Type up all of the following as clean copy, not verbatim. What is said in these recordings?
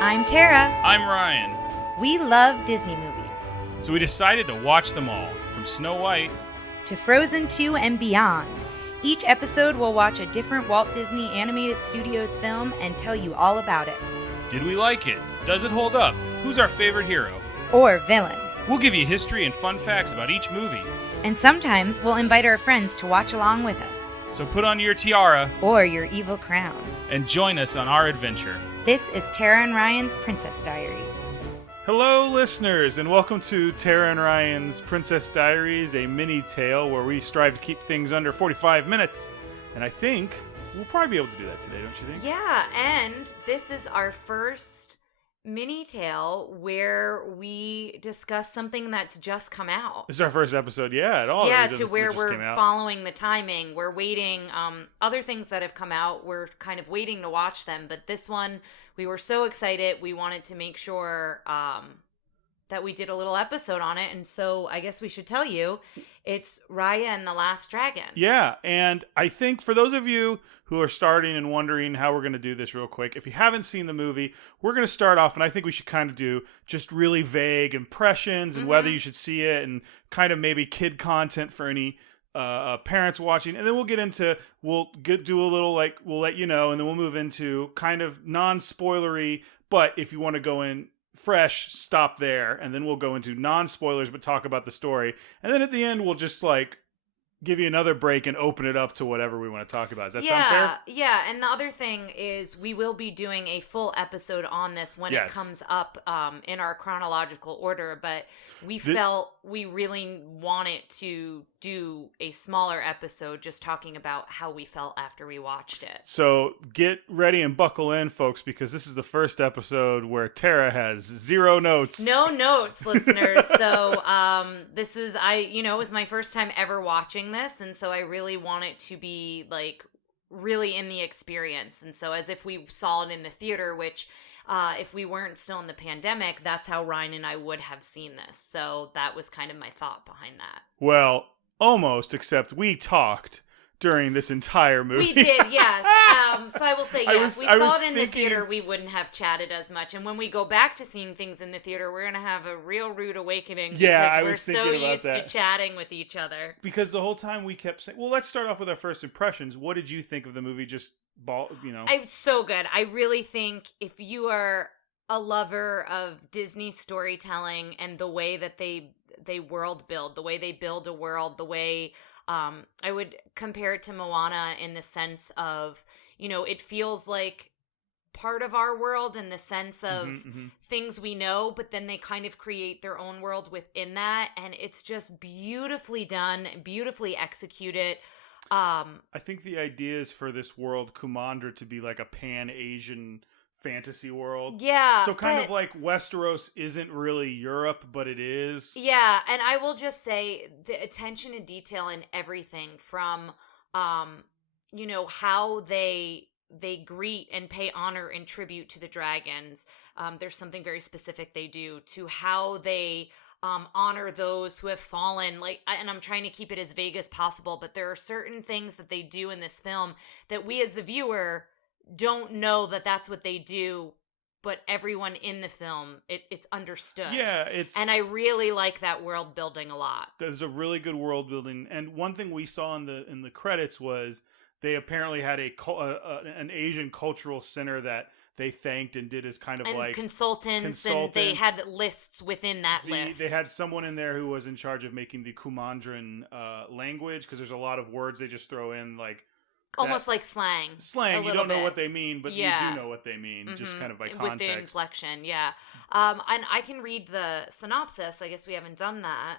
I'm Tara. I'm Ryan. We love Disney movies. So we decided to watch them all, from Snow White to Frozen 2 and beyond. Each episode will watch a different Walt Disney Animated Studios film and tell you all about it. Did we like it? Does it hold up? Who's our favorite hero? Or villain. We'll give you history and fun facts about each movie. And sometimes we'll invite our friends to watch along with us. So put on your tiara or your evil crown and join us on our adventure. This is Tara and Ryan's Princess Diaries. Hello, listeners, and welcome to Tara and Ryan's Princess Diaries, a mini-tale where we strive to keep things under 45 minutes. And I think we'll probably be able to do that today, don't you think? Yeah, and this is our first mini-tale where we discuss something that's just come out. This is our first episode, at all. Yeah, to where we're following the timing. We're waiting. Other things that have come out, we're kind of waiting to watch them. But this one, we were so excited. We wanted to make sure that we did a little episode on it. And so I guess we should tell you, it's Raya and the Last Dragon. Yeah, and I think for those of you who are starting and wondering how we're going to do this real quick, if you haven't seen the movie, we're going to start off, and I think we should kind of do just really vague impressions and whether you should see it and kind of maybe kid content for any parents watching. And then we'll get into, we'll let you know, and then we'll move into kind of non-spoilery, but if you want to go in fresh, stop there, and then we'll go into non-spoilers but talk about the story, and then at the end we'll just give you another break and open it up to whatever we want to talk about. Does that sound fair? Yeah, and the other thing is we will be doing a full episode on this when it comes up in our chronological order, but we felt we really wanted to do a smaller episode just talking about how we felt after we watched it. So get ready and buckle in, folks, because this is the first episode where Tara has 0 notes. No notes, listeners. So this is, it was my first time ever watching this, and so I really want it to be really in the experience, and so as if we saw it in the theater, which if we weren't still in the pandemic, that's how Ryan and I would have seen this. So that was kind of my thought behind that. Well, almost, except we talked during this entire movie. We did, yes. So I will say, if we saw it in the theater, we wouldn't have chatted as much. And when we go back to seeing things in the theater, we're going to have a real rude awakening because we're so used to chatting with each other. Because the whole time we kept saying, well, let's start off with our first impressions. What did you think of the movie? It's so good. I really think if you are a lover of Disney storytelling and the way that they world build, the way they build a world, the way I would compare it to Moana in the sense of, it feels like part of our world in the sense of things we know, but then they kind of create their own world within that, and it's just beautifully done, beautifully executed. I think the idea is for this world, Kumandra, to be like a pan-Asian fantasy world. Yeah. So kind of like Westeros isn't really Europe, but it is. Yeah, and I will just say the attention to detail in everything from, how they greet and pay honor and tribute to the dragons. There's something very specific they do to how they honor those who have fallen, and I'm trying to keep it as vague as possible, but there are certain things that they do in this film that we as the viewer don't know that that's what they do, but everyone in the film, it's understood. Yeah, and I really like that world building a lot. There's a really good world building, and one thing we saw in the credits was they apparently had an Asian cultural center that they thanked and did as kind of like consultants, and they had lists within that list. They had someone in there who was in charge of making the Kumandran language, because there's a lot of words they just throw in, almost like slang. You don't know what they mean, but you do know what they mean, just kind of by context. With the inflection, yeah. And I can read the synopsis. I guess we haven't done that.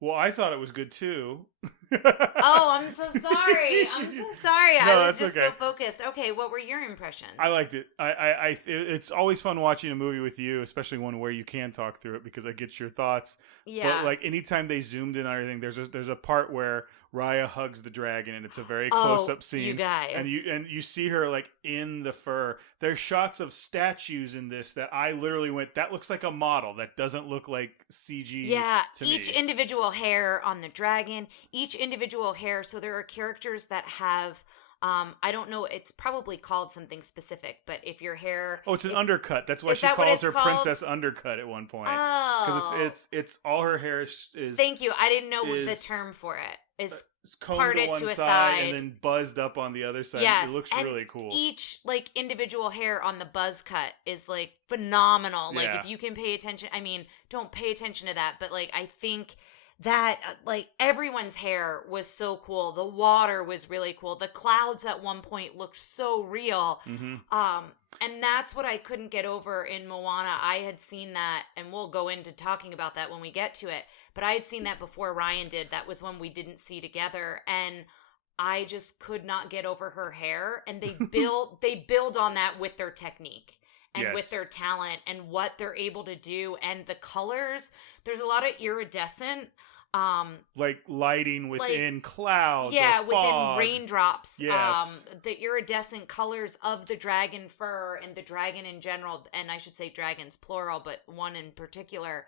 Well, I thought it was good too. Oh, I'm so sorry. No, I was just so focused. Okay, what were your impressions? I liked it. It's always fun watching a movie with you, especially one where you can talk through it because I get your thoughts. Yeah. But anytime they zoomed in on everything, there's a part where Raya hugs the dragon, and it's a very close-up scene. You guys. And you see her in the fur. There's shots of statues in this that I literally went, that looks like a model. That doesn't look like CG. Yeah, to each me. individual hair on the dragon, each individual hair, so there are characters that have, I don't know, it's probably called something specific, but if your hair... Oh, it's an undercut. That's why she that calls her called? Princess Undercut at one point. Oh. Because it's all her hair is... Thank you. I didn't know the term for it. Is combed parted to one a side and then buzzed up on the other side. Yes. It looks and really cool. Each, like, individual hair on the buzz cut is, like, phenomenal. Like, Yeah. if you can pay attention... I mean, don't pay attention to that, but, like, I think... that like everyone's hair was so cool. The water was really cool. The clouds at one point looked so real. And that's what I couldn't get over in Moana. I had seen that, and we'll go into talking about that when we get to it, but I had seen that before Ryan did. That was when we didn't see together, and I just could not get over her hair. And they build on that with their technique and with their talent and what they're able to do, and the colors. There's a lot of iridescent, like lighting within clouds. Yeah, or within fog. raindrops. Yes. The iridescent colors of the dragon fur and the dragon in general, and I should say dragons plural, but one in particular.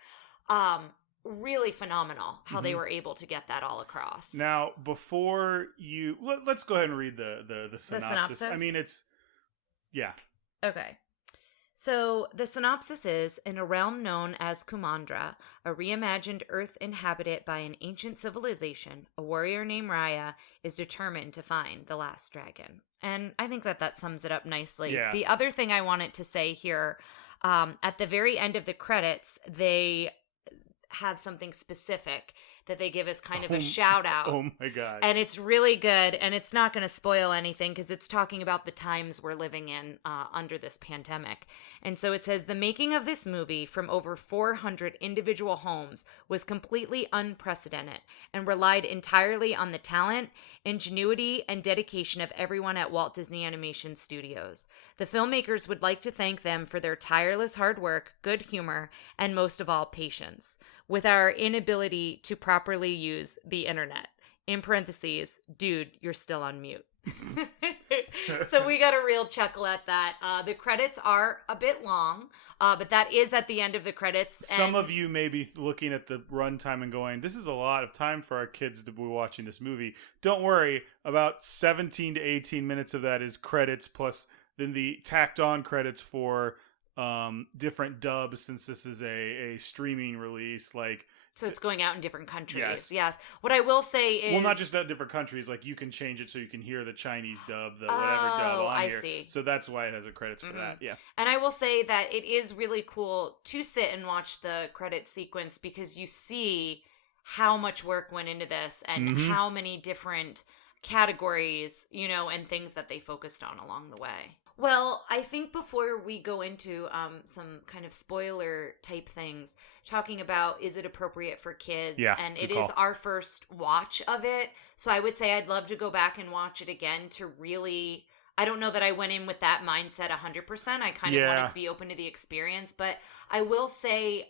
Really phenomenal how they were able to get that all across. Now, before you, let's go ahead and read the synopsis. I mean, it's Okay. So, the synopsis is, in a realm known as Kumandra, a reimagined Earth inhabited by an ancient civilization, a warrior named Raya is determined to find the last dragon. And I think that sums it up nicely. Yeah. The other thing I wanted to say here, at the very end of the credits, they have something specific that they give as kind of a shout out. Oh my God. And it's really good, and it's not going to spoil anything because it's talking about the times we're living in under this pandemic. And so it says, the making of this movie from over 400 individual homes was completely unprecedented and relied entirely on the talent, ingenuity, and dedication of everyone at Walt Disney Animation Studios. The filmmakers would like to thank them for their tireless hard work, good humor, and most of all, patience with our inability to properly use the internet. In parentheses, dude, you're still on mute. So we got a real chuckle at that. The credits are a bit long, but that is at the end of the credits. Some of you may be looking at the runtime and going, this is a lot of time for our kids to be watching this movie. Don't worry, about 17 to 18 minutes of that is credits, plus then the tacked on credits for different dubs, since this is a streaming release. So it's going out in different countries. Yes. What I will say is... Well, not just that, different countries. Like, you can change it so you can hear the Chinese dub, the whatever dub on here. See. So that's why it has the credits for that, yeah. And I will say that it is really cool to sit and watch the credit sequence because you see how much work went into this and how many different categories, and things that they focused on along the way. Well, I think before we go into some kind of spoiler type things, talking about is it appropriate for kids, and it is our first watch of it, so I would say I'd love to go back and watch it again to really... I don't know that I went in with that mindset 100%. I kind of wanted to be open to the experience, but I will say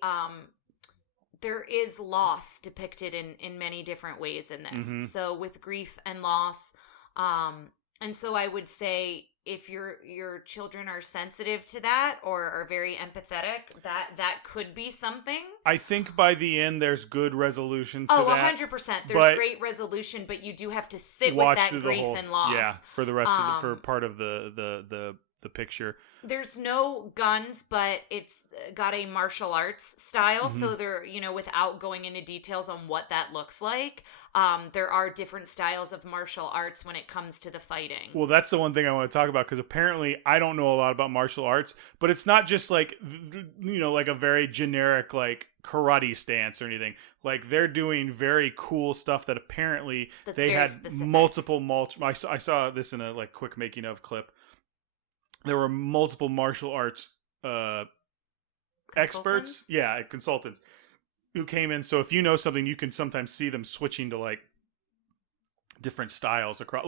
there is loss depicted in many different ways in this. So with grief and loss, and so I would say if your children are sensitive to that or are very empathetic, that could be something. I think by the end there's good resolution to that. 100%. There's great resolution, but you do have to sit with that grief and loss. Yeah, for the rest of for part of the picture. There's no guns, but it's got a martial arts style. So they're, without going into details on what that looks like, there are different styles of martial arts when it comes to the fighting. Well, that's the one thing I want to talk about, because apparently I don't know a lot about martial arts, but it's not just like, like a very generic, like, karate stance or anything. Like, they're doing very cool stuff that apparently they had specific. multiple I saw this in a quick making of clip. There were multiple martial arts experts, consultants, who came in. So if you know something, you can sometimes see them switching to different styles across,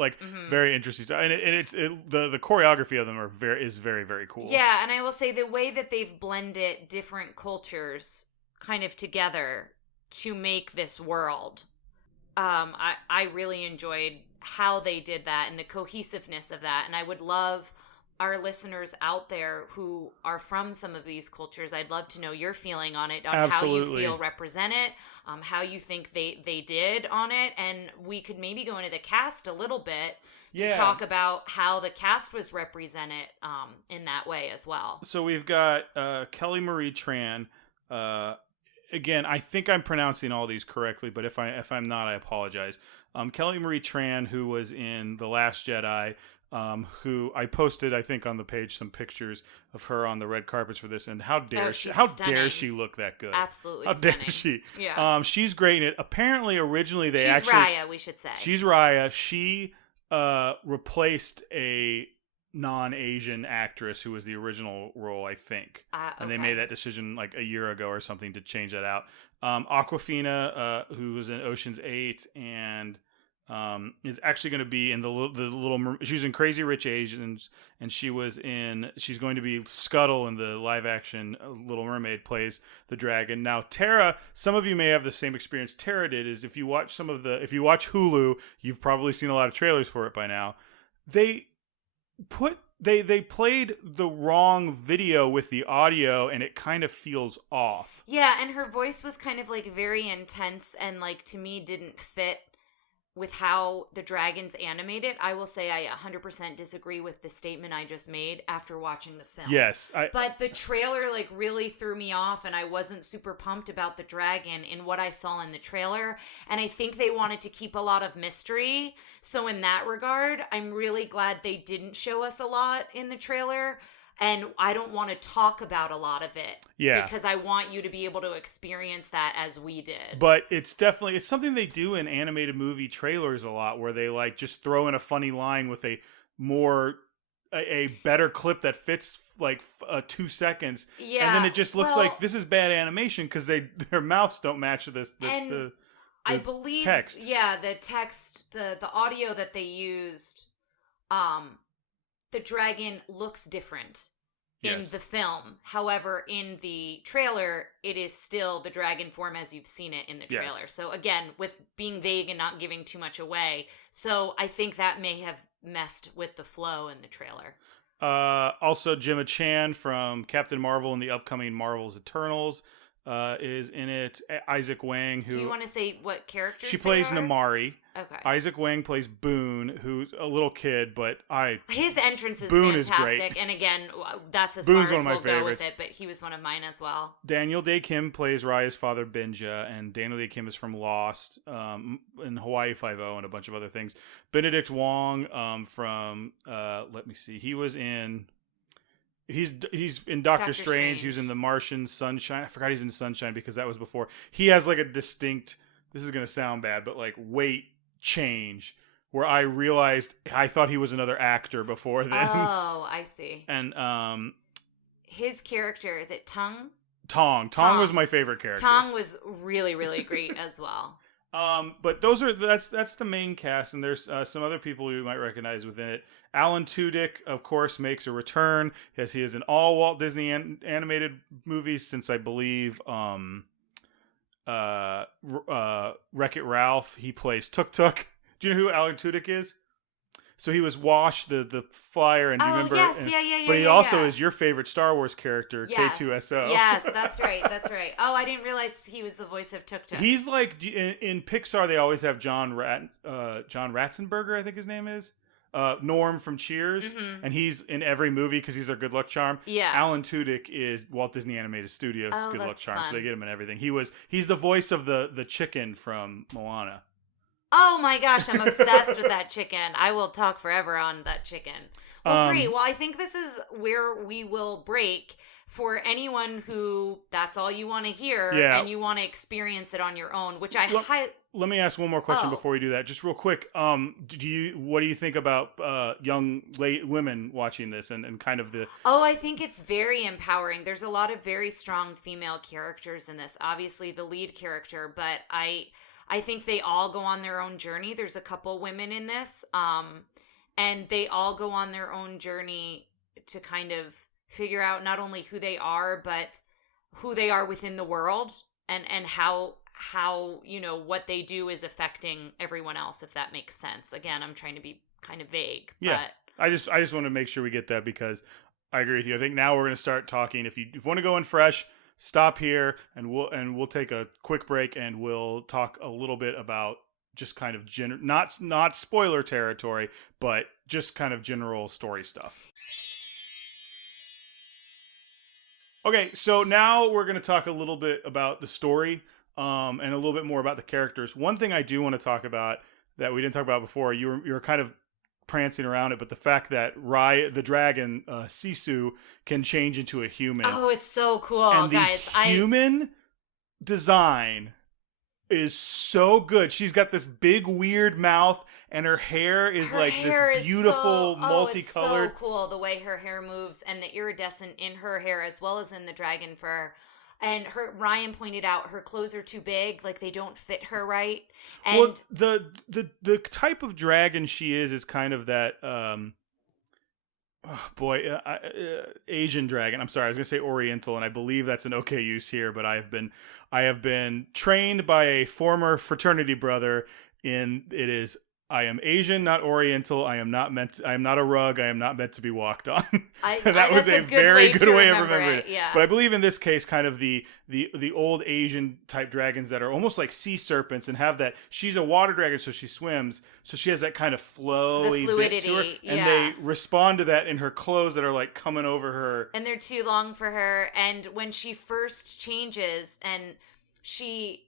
very interesting stuff. And it's the choreography of them is very, very cool. Yeah, and I will say the way that they've blended different cultures kind of together to make this world, I really enjoyed how they did that and the cohesiveness of that. And I would love our listeners out there who are from some of these cultures, I'd love to know your feeling on it, on Absolutely. how you feel represented, how you think they did on it, and we could maybe go into the cast a little bit to talk about how the cast was represented in that way as well. So we've got Kelly Marie Tran. Again, I think I'm pronouncing all these correctly, but if I'm not, I apologize. Kelly Marie Tran, who was in The Last Jedi, who I posted, I think, on the page some pictures of her on the red carpets for this, and how dare she look that good? Absolutely how stunning. Dare she? Yeah. She's great in it. Apparently, originally she's Raya, we should say. She's Raya. She replaced a non-Asian actress who was the original role, I think, and they made that decision like a year ago or something to change that out. Aquafina, who was in Ocean's 8 and is actually going to be in the Little. She was in Crazy Rich Asians, and she's going to be Scuttle in the live action Little Mermaid. Plays the dragon. Now Tara, some of you may have the same experience Tara did. Is if you watch Hulu, you've probably seen a lot of trailers for it by now. They played the wrong video with the audio, and it kind of feels off. Yeah, and her voice was kind of like very intense, and like to me didn't fit with how the dragon's animated. I will say I 100% disagree with the statement I just made after watching the film. Yes. But the trailer like really threw me off, and I wasn't super pumped about the dragon in what I saw in the trailer. And I think they wanted to keep a lot of mystery. So in that regard, I'm really glad they didn't show us a lot in the trailer. And I don't want to talk about a lot of it. Yeah. Because I want you to be able to experience that as we did. But it's something they do in animated movie trailers a lot, where they like just throw in a funny line with a better clip that fits like 2 seconds. Yeah. And then it just looks like this is bad animation because their mouths don't match the I believe text. Yeah, the text, the audio that they used, the dragon looks different in the film. However, in the trailer, it is still the dragon form as you've seen it in the trailer. Yes. So again, with being vague and not giving too much away. So I think that may have messed with the flow in the trailer. Also, Gemma Chan from Captain Marvel and the upcoming Marvel's Eternals is in it. Isaac Wang, who... Do you want to say what characters she plays Namari. Okay. Isaac Wang plays Boone, who's a little kid, but his entrance is Boone fantastic. Is great. And again, that's as Boone's far as one we'll of my go favorites. with it, but he was one of mine as well. Daniel Day Kim plays Raya's father, Benja, and Daniel Day Kim is from Lost, in Hawaii Five-0, and a bunch of other things. Benedict Wong from, let me see, he was in... He's in Doctor Strange. He was in The Martian, Sunshine. I forgot he's in Sunshine because that was before. He has like a distinct, this is going to sound bad, but like weight change where I realized I thought he was another actor before then. Oh, I see. And his character, is it Tong? Tong was my favorite character. Tong was really, really great as well. But that's the main cast, and there's some other people you might recognize within it. Alan Tudyk, of course, makes a return, as he is in all Walt Disney animated movies since I believe Wreck-It Ralph. He plays Tuk Tuk. Do you know who Alan Tudyk is? So he was Wash, the flyer, and do you remember? Yes, yeah. But he also is your favorite Star Wars character, yes. K2SO. Yes, that's right. Oh, I didn't realize he was the voice of Tuk Tuk. He's like in Pixar. They always have John Ratzenberger, I think his name is. Norm from Cheers, and he's in every movie because he's their good luck charm. Yeah. Alan Tudyk is Walt Disney Animated Studios' good luck charm, fun. so they get him in everything. He's the voice of the chicken from Moana. Oh my gosh, I'm obsessed with that chicken. I will talk forever on that chicken. Well, great. Well, I think this is where we will break for anyone who that's all you want to hear and you want to experience it on your own, which Let me ask one more question before we do that. Just real quick, what do you think about young women watching this and kind of the... Oh, I think it's very empowering. There's a lot of very strong female characters in this. Obviously, the lead character, but I think they all go on their own journey. There's a couple women in this, and they all go on their own journey to kind of figure out not only who they are, but who they are within the world and how what they do is affecting everyone else, if that makes sense. Again, I'm trying to be kind of vague. Yeah. I just want to make sure we get that because I agree with you. I think now we're going to start talking. If you want to go in fresh, stop here and we'll take a quick break and we'll talk a little bit about just kind of not spoiler territory, but just kind of general story stuff. Okay, so now we're going to talk a little bit about the story and a little bit more about the characters. One thing I do want to talk about that we didn't talk about before, you were kind of prancing around it, but the fact that Raya, the dragon, Sisu, can change into a human. Oh, it's so cool, and guys. The human design is so good. She's got this big weird mouth and her hair is this beautiful multicolored. It's so cool the way her hair moves and the iridescent in her hair as well as in the dragon fur. And Ryan pointed out her clothes are too big, like they don't fit her right. And the type of dragon she is kind of that Asian dragon. I'm sorry, I was gonna say Oriental, and I believe that's an okay use here. But I have been trained by a former fraternity brother in it is. I am Asian, not Oriental. I am not a rug. I am not meant to be walked on. That was a very good way of remembering it. Yeah. But I believe in this case, kind of the old Asian type dragons that are almost like sea serpents and have that. She's a water dragon, so she swims. So she has that kind of flowy bit to her, and they respond to that in her clothes that are like coming over her. And they're too long for her. And when she first changes, and she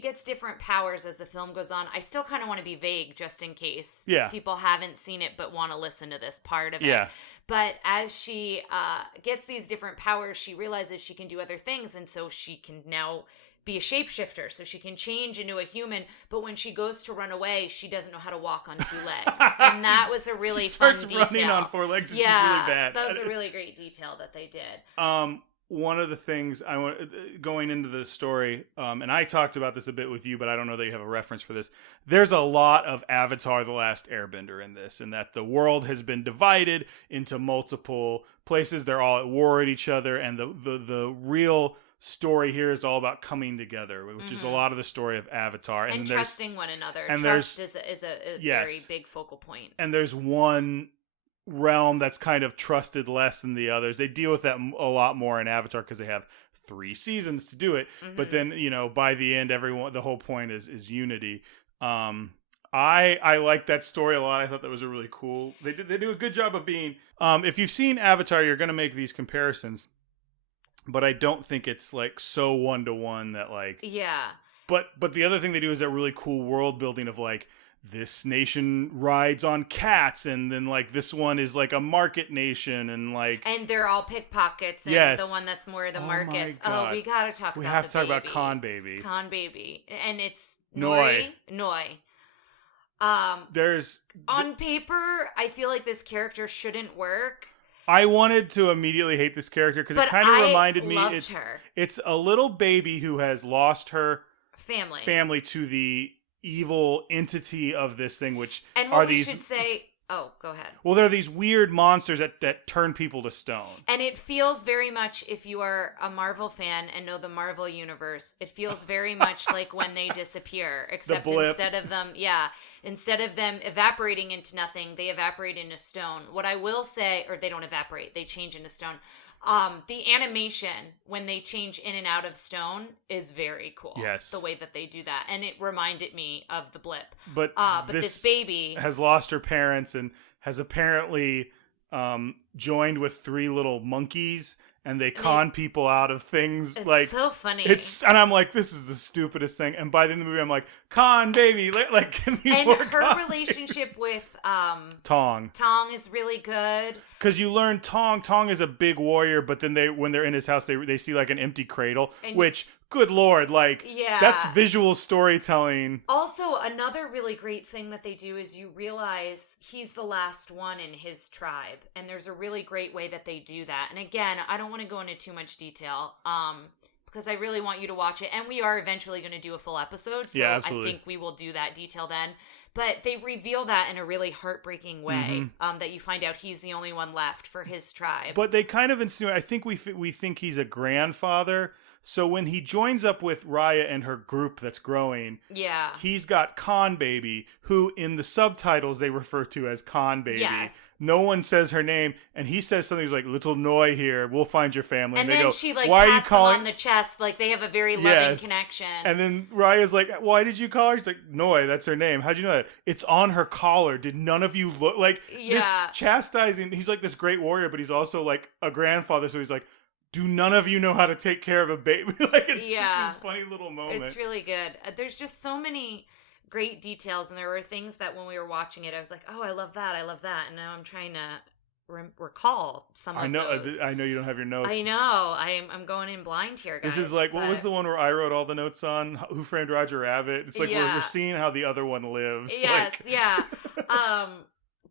gets different powers as the film goes on. I still kind of want to be vague just in case people haven't seen it but want to listen to this part of it. But as she gets these different powers, she realizes she can do other things, and so she can now be a shapeshifter, so she can change into a human. But when she goes to run away, she doesn't know how to walk on two legs. And that was a really fun detail. She starts running on four legs, and she's really bad. That was a really great detail that they did. One of the things I want going into the story, and I talked about this a bit with you, but I don't know that you have a reference for this. There's a lot of Avatar: The Last Airbender in this, and that the world has been divided into multiple places. They're all at war with each other, and the real story here is all about coming together, which is a lot of the story of Avatar, and trusting one another. And trust is a very big focal point. And there's one realm that's kind of trusted less than the others. They deal with that a lot more in Avatar because they have 3 seasons to do it. But then, by the end, the whole point is unity. I like that story a lot. I thought that was a really cool. They do a good job of being. If you've seen Avatar, you're going to make these comparisons, but I don't think it's like so 1-to-1 that like. Yeah. But the other thing they do is that really cool world building of like, this nation rides on cats, and then like this one is like a market nation, and they're all pickpockets, and the one that's more the markets. Oh, we gotta talk. We have to talk about Khan Baby, and it's Noi. There's on paper, I feel like this character shouldn't work. I wanted to immediately hate this character because it kind of reminded me it's a little baby who has lost her family to the evil entity of this thing, which and what we should say. Oh, go ahead. Well, there are these weird monsters that turn people to stone. And it feels very much, if you are a Marvel fan and know the Marvel universe, it feels very much like when they disappear, except instead of them evaporating into nothing, they evaporate into stone. What I will say, or they don't evaporate, they change into stone. The animation when they change in and out of stone is very cool. Yes. The way that they do that. And it reminded me of the blip. But this baby has lost her parents and has apparently joined with 3 little monkeys, and they con people out of things. It's so funny. And I'm like, this is the stupidest thing. And by the end of the movie, I'm like, Khan Baby, like give me more. And her relationship with Tong is really good. Because you learn Tong is a big warrior, but then when they're in his house, they see like an empty cradle, which, good lord, like, that's visual storytelling. Also, another really great thing that they do is you realize he's the last one in his tribe, and there's a really great way that they do that. And again, I don't want to go into too much detail, because I really want you to watch it, and we are eventually going to do a full episode, so I think we will do that detail then. But they reveal that in a really heartbreaking way, that you find out he's the only one left for his tribe. But they kind of insinuate, I think we think he's a grandfather, So when he joins up with Raya and her group that's growing, he's got Con Baby, who in the subtitles they refer to as Con Baby. Yes. No one says her name, and he says something like, "Little Noi here, we'll find your family." And they then go, she like "Why pats are you calling?" him on the chest, like they have a very loving connection. And then Raya's like, "Why did you call her?" She's like, "Noi, that's her name. How'd you know that?" "It's on her collar. Did none of you look like this chastising?" He's like this great warrior, but he's also like a grandfather, so he's like, "Do none of you know how to take care of a baby?" Like, it's just this funny little moment. It's really good. There's just so many great details, and there were things that when we were watching it, I was like, "Oh, I love that, and now I'm trying to recall some of those. I know you don't have your notes. I know. I'm going in blind here, guys. This is like, what was the one where I wrote all the notes on? Who Framed Roger Rabbit? It's like we're seeing how the other one lives. Yes,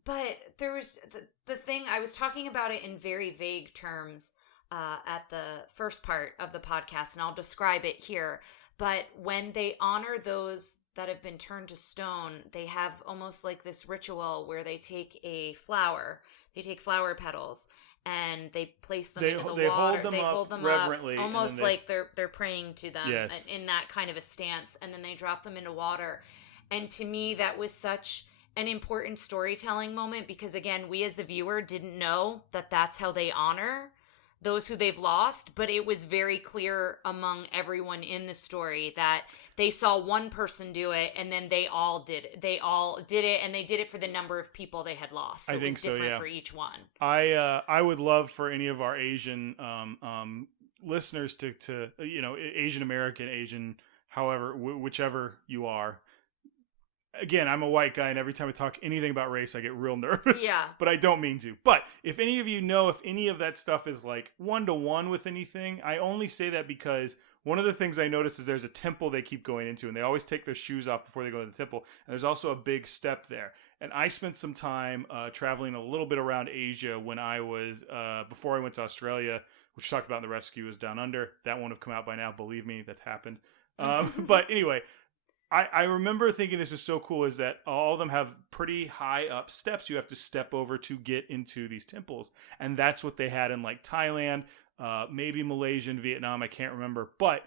but there was the thing, I was talking about it in very vague terms at the first part of the podcast, and I'll describe it here. But when they honor those that have been turned to stone, they have almost like this ritual where they take a flower. They take flower petals and they place them into the water. They hold them reverently, up, almost like they're praying to them in that kind of a stance. And then they drop them into water. And to me, that was such an important storytelling moment because, again, we as the viewer didn't know that that's how they honor those who they've lost, but it was very clear among everyone in the story that they saw one person do it, and then they all did it. They all did it, and they did it for the number of people they had lost. So I think it was different for each one. I would love for any of our Asian listeners to Asian American, Asian, however, whichever you are. Again, I'm a white guy, and every time I talk anything about race, I get real nervous. Yeah. But I don't mean to. But if any of you know if any of that stuff is like one-to-one with anything, I only say that because one of the things I notice is there's a temple they keep going into, and they always take their shoes off before they go to the temple. And there's also a big step there. And I spent some time traveling a little bit around Asia when I was, before I went to Australia, which we talked about in The Rescue, was Down Under. That won't have come out by now. Believe me, that's happened. But anyway, I remember thinking this was so cool is that all of them have pretty high up steps you have to step over to get into these temples. And that's what they had in like Thailand, maybe Malaysia and Vietnam. I can't remember. But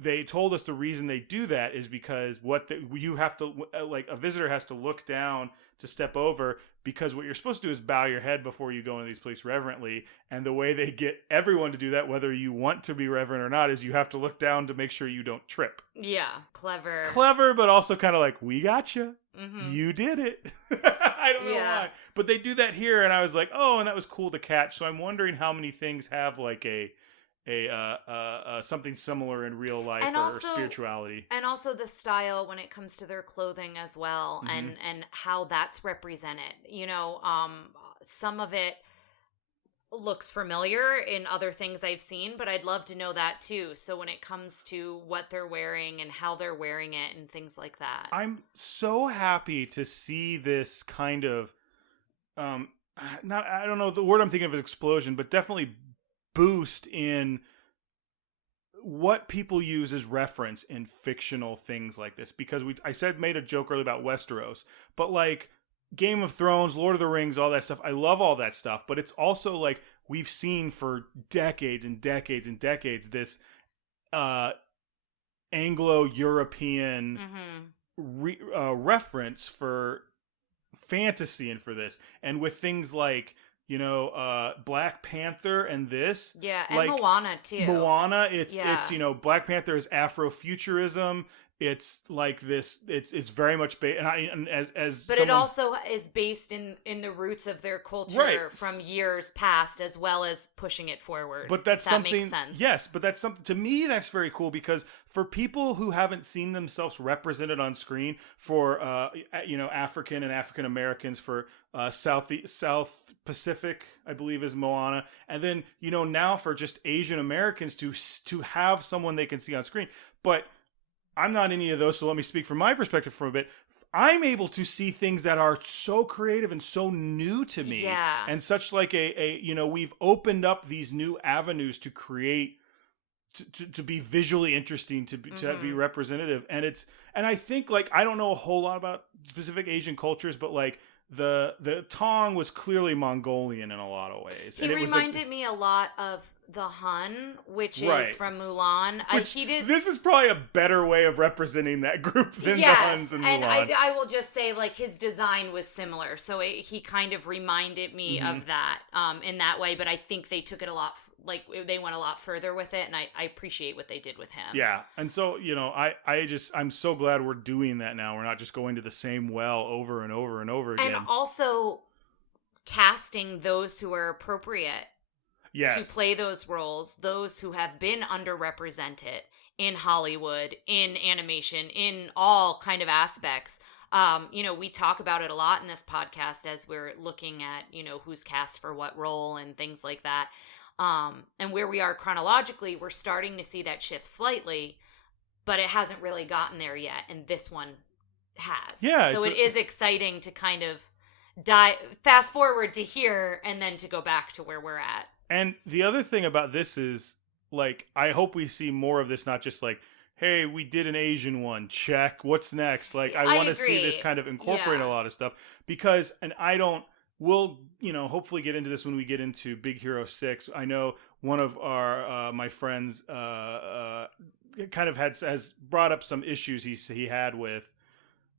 they told us the reason they do that is because you have to, like a visitor has to look down to step over, because what you're supposed to do is bow your head before you go into these places reverently. And the way they get everyone to do that, whether you want to be reverent or not, is you have to look down to make sure you don't trip. Yeah, clever. Clever, but also kind of like, we got you. Mm-hmm. You did it. I don't know why. But they do that here, and I was like, oh, and that was cool to catch. So I'm wondering how many things have like a something similar in real life or spirituality, and also the style when it comes to their clothing as well, mm-hmm. and how that's represented. Some of it looks familiar in other things I've seen, but I'd love to know that too. So when it comes to what they're wearing and how they're wearing it and things like that, I'm so happy to see this kind of I don't know, the word I'm thinking of is explosion, but definitely boost in what people use as reference in fictional things like this, because I made a joke earlier about Westeros, but like Game of Thrones, Lord of the Rings, all that stuff, I love all that stuff, but it's also like we've seen for decades and decades and decades this Anglo-European mm-hmm. Reference for fantasy and for this, and with things like Black Panther and this. Yeah, and like, Moana too. Moana, it's Black Panther is Afrofuturism. It's like this. It's very much based, but it also is based in the roots of their culture from years past, as well as pushing it forward. But that's something. Makes sense. Yes, but that's something to me that's very cool, because for people who haven't seen themselves represented on screen, for African and African Americans, for South Pacific, I believe, is Moana, and then now for just Asian Americans to have someone they can see on screen, but I'm not any of those, so let me speak from my perspective for a bit. I'm able to see things that are so creative and so new to me. Yeah. And such like we've opened up these new avenues to create, to be visually interesting, to be representative. And I think, like, I don't know a whole lot about specific Asian cultures, but like the Tong was clearly Mongolian in a lot of ways. He reminded me a lot of the Hun, which Right. is from Mulan. This is probably a better way of representing that group than the Huns in Mulan. And I will just say, like, his design was similar, so he kind of reminded me of that in that way. But I think they took it a lot, they went a lot further with it, and I appreciate what they did with him. Yeah, and so I'm so glad we're doing that now. We're not just going to the same well over and over and over again. And also casting those who are appropriate. Yes. To play those roles, those who have been underrepresented in Hollywood, in animation, in all kind of aspects. We talk about it a lot in this podcast as we're looking at, who's cast for what role and things like that. And where we are chronologically, we're starting to see that shift slightly, but it hasn't really gotten there yet. And this one has. Yeah. So it is exciting to kind of fast forward to here and then to go back to where we're at. And the other thing about this is, like, I hope we see more of this, not just like, hey, we did an Asian one, check, what's next? Like, I want to see this kind of incorporate a lot of stuff because, we'll, hopefully get into this when we get into Big Hero 6. I know one of our, my friends, kind of has brought up some issues he had with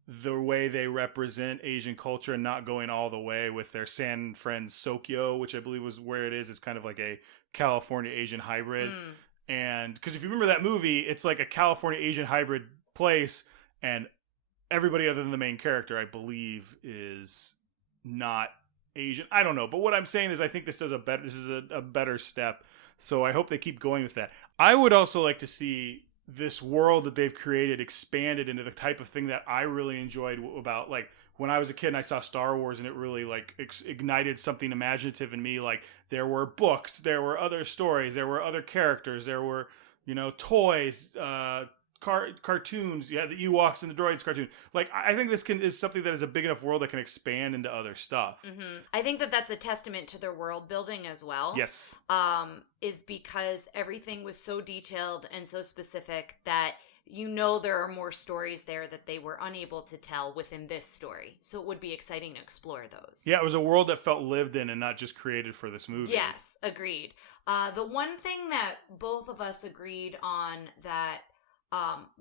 the way they represent Asian culture and not going all the way with their San Fran Sokyo, which I believe was where it is. It's kind of like a California Asian hybrid. And because if you remember that movie, it's like a California Asian hybrid place, and everybody other than the main character, I believe, is not Asian. I don't know. But what I'm saying is I think this is a better step. So I hope they keep going with that. I would also like to see this world that they've created expanded into the type of thing that I really enjoyed about, like, when I was a kid and I saw Star Wars, and it really, like, ignited something imaginative in me. Like, there were books, there were other stories, there were other characters, there were, toys, cartoons. Yeah, the Ewoks and the Droids cartoon. Like, I think this is something that is a big enough world that can expand into other stuff. I think that's a testament to their world building as well. Yes. Is because everything was so detailed and so specific that there are more stories there that they were unable to tell within this story. So it would be exciting to explore those. Yeah, it was a world that felt lived in and not just created for this movie. Yes, agreed. The one thing that both of us agreed on that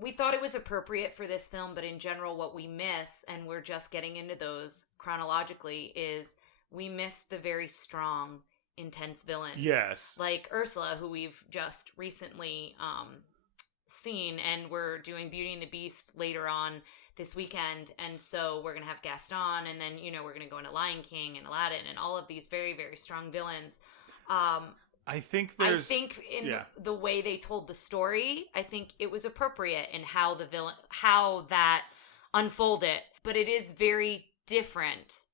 we thought it was appropriate for this film, but in general what we miss, and we're just getting into those chronologically, is we miss the very strong, intense villains. Yes. Like Ursula, who we've just recently seen, and we're doing Beauty and the Beast later on this weekend, and so we're going to have Gaston, and then, we're going to go into Lion King and Aladdin and all of these very, very strong villains. I think in the way they told the story, I think it was appropriate in how that unfolded, but it is very different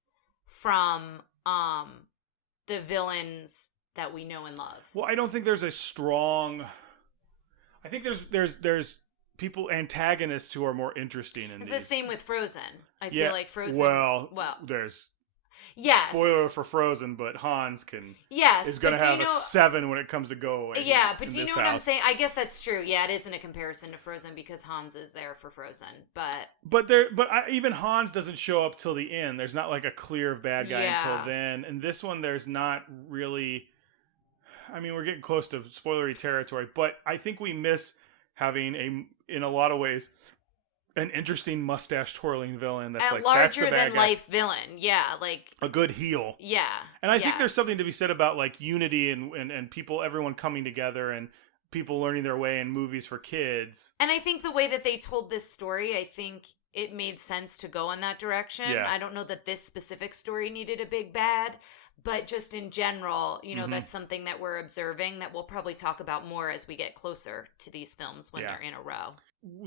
from the villains that we know and love. Well, I don't think there's a strong. I think there's people, antagonists, who are more interesting in It's these. the same with Frozen. I feel like Frozen. Well, there's. Yes. Spoiler for Frozen, but Hans is going to have a 7 when it comes to go away. Yeah, but do you know what I'm saying? I guess that's true. Yeah, it isn't a comparison to Frozen because Hans is there for Frozen, but even Hans doesn't show up till the end. There's not like a clear bad guy until then. And this one, there's not really. I mean, we're getting close to spoilery territory, but I think we miss having in a lot of ways, an interesting mustache twirling villain that's like larger that's the bad than guy. Life villain. Yeah, like a good heel. Yeah. And I think there's something to be said about like unity and people, everyone coming together and people learning their way in movies for kids. And I think the way that they told this story, I think it made sense to go in that direction. Yeah. I don't know that this specific story needed a big bad, but just in general, that's something that we're observing that we'll probably talk about more as we get closer to these films when they're in a row.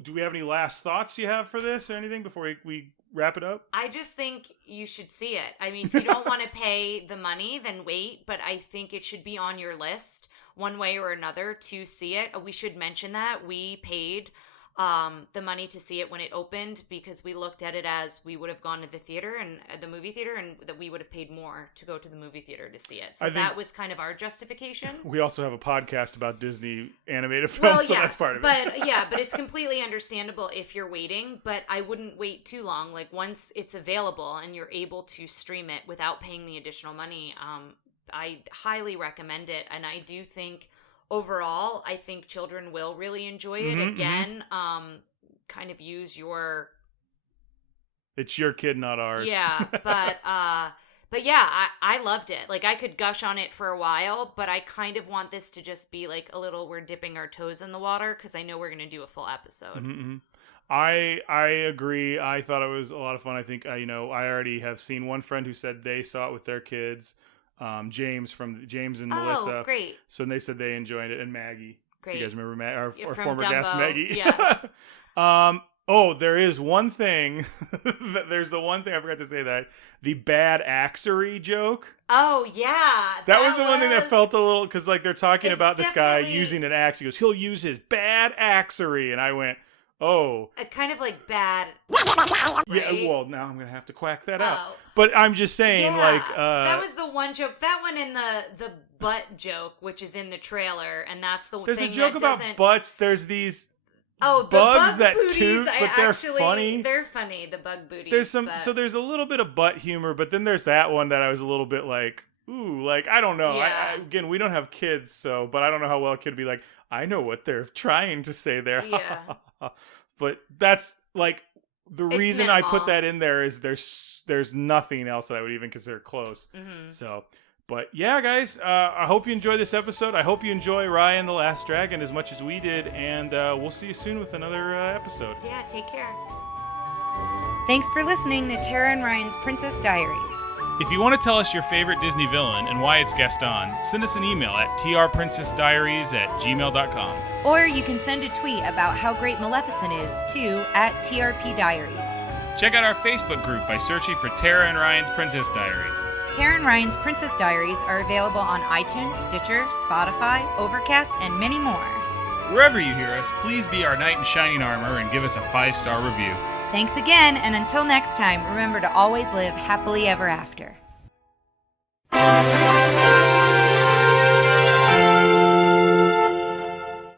Do we have any last thoughts you have for this or anything before we wrap it up? I just think you should see it. I mean, if you don't want to pay the money, then wait. But I think it should be on your list one way or another to see it. We should mention that we paid the money to see it when it opened because we looked at it as we would have gone to the theater and the movie theater, and that we would have paid more to go to the movie theater to see it. So that was kind of our justification. We also have a podcast about Disney animated films, so that's part of it. But it's completely understandable if you're waiting, but I wouldn't wait too long. Like once it's available and you're able to stream it without paying the additional money, I highly recommend it. And I do think overall, I think children will really enjoy it. Again, kind of use your... It's your kid, not ours. Yeah, but yeah, I loved it. Like, I could gush on it for a while, but I kind of want this to just be like a little, we're dipping our toes in the water, because I know we're going to do a full episode. I agree. I thought it was a lot of fun. I think, I already have seen one friend who said they saw it with their kids. James and Melissa. Oh, great. So they said they enjoyed it. And Maggie. Great. You guys remember our from former Dumbo. guest, Maggie? Yes. There is one thing. There's the one thing I forgot to say, that the bad axery joke. Oh, yeah. That was the one thing that felt a little, because like they're talking about this guy definitely... using an axe. He goes, he'll use his bad axery. And I went, oh. Kind of like bad. Right? Right? Yeah, well, now I'm going to have to quack that out. But I'm just saying, that was the one joke. That one in the butt joke, which is in the trailer, and that's the there's thing a joke that about doesn't... butts. There's these the bugs bug that booties, toot, but they're funny. They're funny, the bug booties. There's so there's a little bit of butt humor, but then there's that one that I was a little bit like, ooh, like, I don't know. Yeah. Again, we don't have kids, but I don't know how well a kid would be like, I know what they're trying to say there. Yeah. But that's like the reason I put minimal. that in there is there's nothing else that I would even consider close. So, but yeah, guys, I hope you enjoyed this episode. I hope you enjoy Raya and the Last Dragon as much as we did, and we'll see you soon with another episode. Yeah, take care. Thanks for listening to Tara and Ryan's Princess Diaries. If you want to tell us your favorite Disney villain and why it's guest on, send us an email at trprincessdiaries@gmail.com. Or you can send a tweet about how great Maleficent is to @TRPDiaries. Check out our Facebook group by searching for Tara and Ryan's Princess Diaries. Tara and Ryan's Princess Diaries are available on iTunes, Stitcher, Spotify, Overcast, and many more. Wherever you hear us, please be our knight in shining armor and give us a 5-star review. Thanks again, and until next time, remember to always live happily ever after.